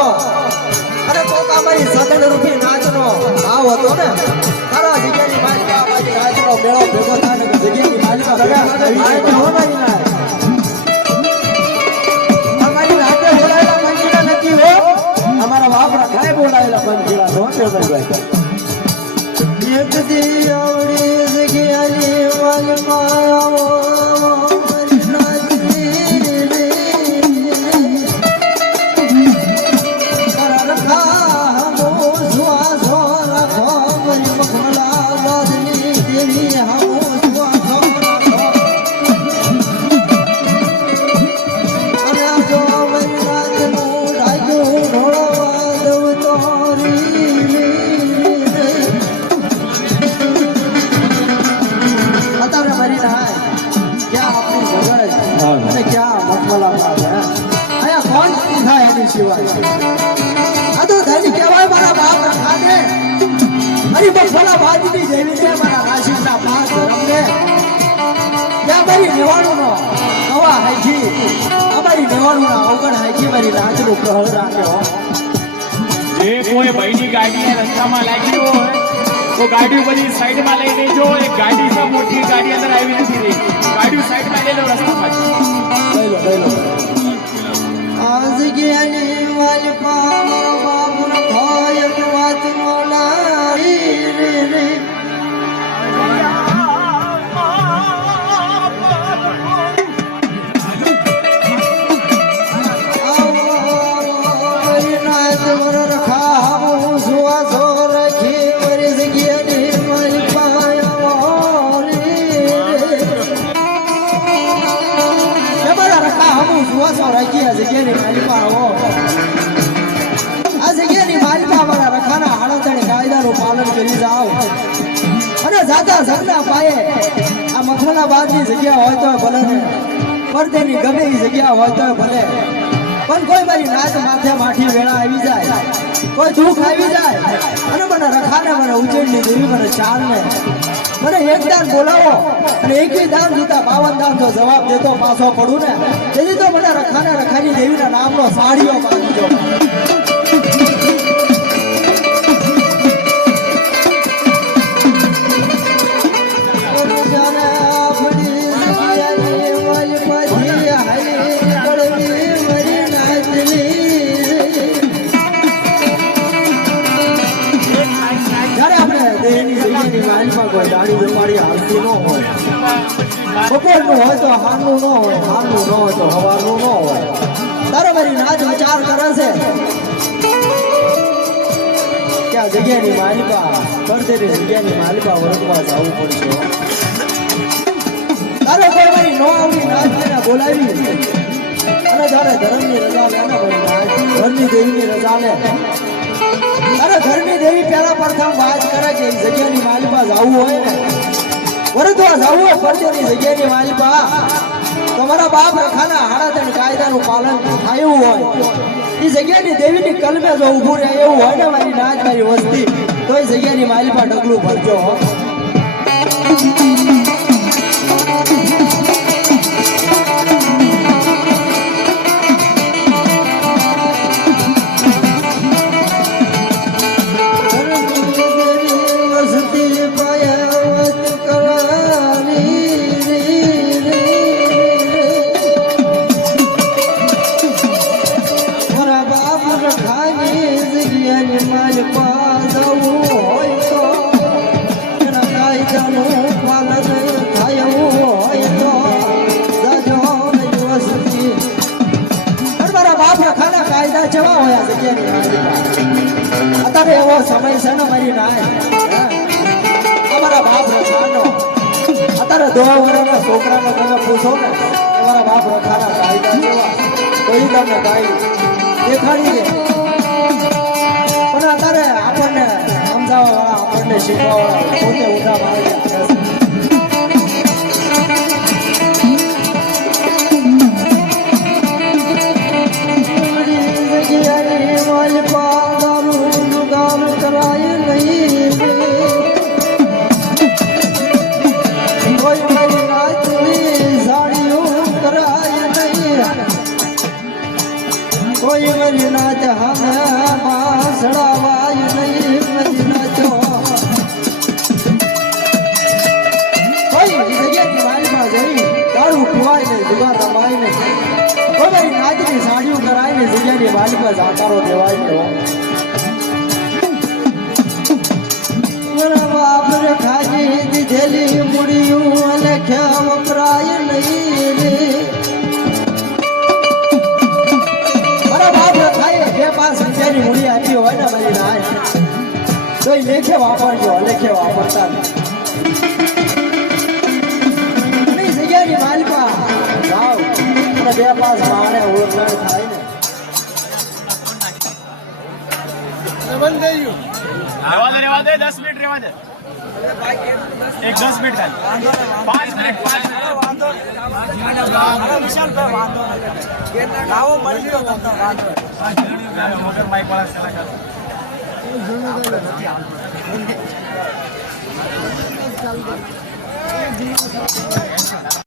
હતો અને તો અમારી સદન રૂપી નાચનો ભાવ હતો ને તારા જગ્યાની માલિકા મારી નાચનો મેળો ભેગો થાય ને જગ્યાની માલિકા ભેગા હોવાની ના અમારી નાચે બોલાયેલા મંજીરા નથી હો અમારા બાપરા ખાય બોલાયેલા મંજીરા નો ભાઈ એક દી આવડી જગ્યાની માલિકા જે કોઈ ભાઈની ગાડી રસ્તામાં લાગી હોય તો ગાડી બધી સાઈડમાં લઈ લેજો. એક ગાડી છે મોટી ગાડી અંદર આવી નથી રહી, ગાડી સાઈડમાં લઈ લો રસ્તામાં. આજ ગયાની વાલપા મારો બાપનો થાય વાત મોલા રે રે મખમલાબાદની જગ્યા હોય તો ભલે ને પડદેની ગમે એ જગ્યા હોય તો ભલે પણ કોઈ મારી નાચ માથે માઠી વેળા આવી જાય કોઈ દુઃખ આવી જાય અને મને રખાને મને ઉજળની દેવી મને ચાલને મને એક દાન બોલાવો અને એકવી દાન જોતા 52 દાન જો જવાબ દેતો પાછો પડું ને તેથી તો મને રખાને રખાની દેવીના નામનો સાડીઓ બાંધજો. બપોરનું હોય તો હારનું ન હોય, હારનું ન હોય તો હવારનું ન હોય. તારો મારી નાચ વિચાર કરે છે કે આ જગ્યાની માલિકા પડદેની જગ્યાની માલિકા વળગવા જવું પડશે. તારો કોઈ મારી નો આવડી નાચ લઈને બોલાવી અને તારે ધર્મની રજા લે ને મારી નાચ ઘરની દેવીની રજા લે. તારે ઘરની દેવી પહેલા પ્રથમ વાત કરે કે જગ્યાની માલિકા જવું હોય ને વરદવા જવું હોય પડદેની જગ્યાની માલિકા તમારા બાપ રખાના હાડાતણ કાયદાનું પાલન થયું હોય એ જગ્યાની દેવીની કલમે જો ઊભું રહે એવું હોય ને મારી નાચ મારી વસ્તી તો એ જગ્યાની માલિકા ડગલું ભરજો. અત્યારે એવો સમય છે ને મારી નાય અમારા બાપ રખાનો અત્યારે 2 વર્ષના છોકરાને તમે પૂછો ને અમારા બાપ રખાના કાયદા જેવા તો એ તમને કાંઈ દેખાડી દે પણ અત્યારે આપણને સમજાવવા વાળા આપણને શીખવા વાળા પોતે ઉઠા મારી કોઈ નાથ હમે બાંસડાવાય નહીં મદીનાચો કોઈ જગ્યાની વાલમાં જઈ દારૂ પીવાય ને જુગાર રમાય ને કોઈ મારી નાચની સાડીઓ કરાય ને જગ્યાની વાલમાં જાકારો દેવાય ને મારા બાપ રે ખાજી દીધેલી મુડિયું લખ્યા વપરાય નહીં રે મારા બાપ રે ખાઈ 2-5 રૂપિયાની મુડી આપી હોય ને મારી નાય તો એ લેખે વાપરજો અલેખે વાપરતા નહીં જગ્યાની માલિકા જાઓ અને 2-5 માણે ઓળખાણ થાય ને રેવા દે 10 મિનિટ રેવા દે એક 10 મિનિટ ખાલી 5 મિનિટ માઇક વાળા